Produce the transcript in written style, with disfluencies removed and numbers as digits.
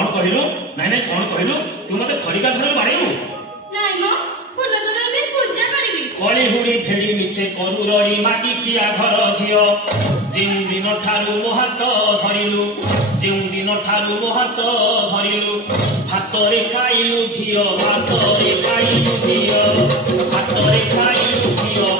कौन कहलु नाई नाई कौन कहलु तू मते खड़िका धरे बाड़ेलु नाई मो फूलचंद्र दिन पूजा करबी खड़ी हुड़ी फेड़ी मिछे करू रड़ी मागी किया घर झियो जेउ दिन ठारू मो हाथ धरिलु जेउ दिन ठारू मो हाथ धरिलु हातरे खाइलु घियो हातरे खाइलु घियो हातरे खाइलु घियो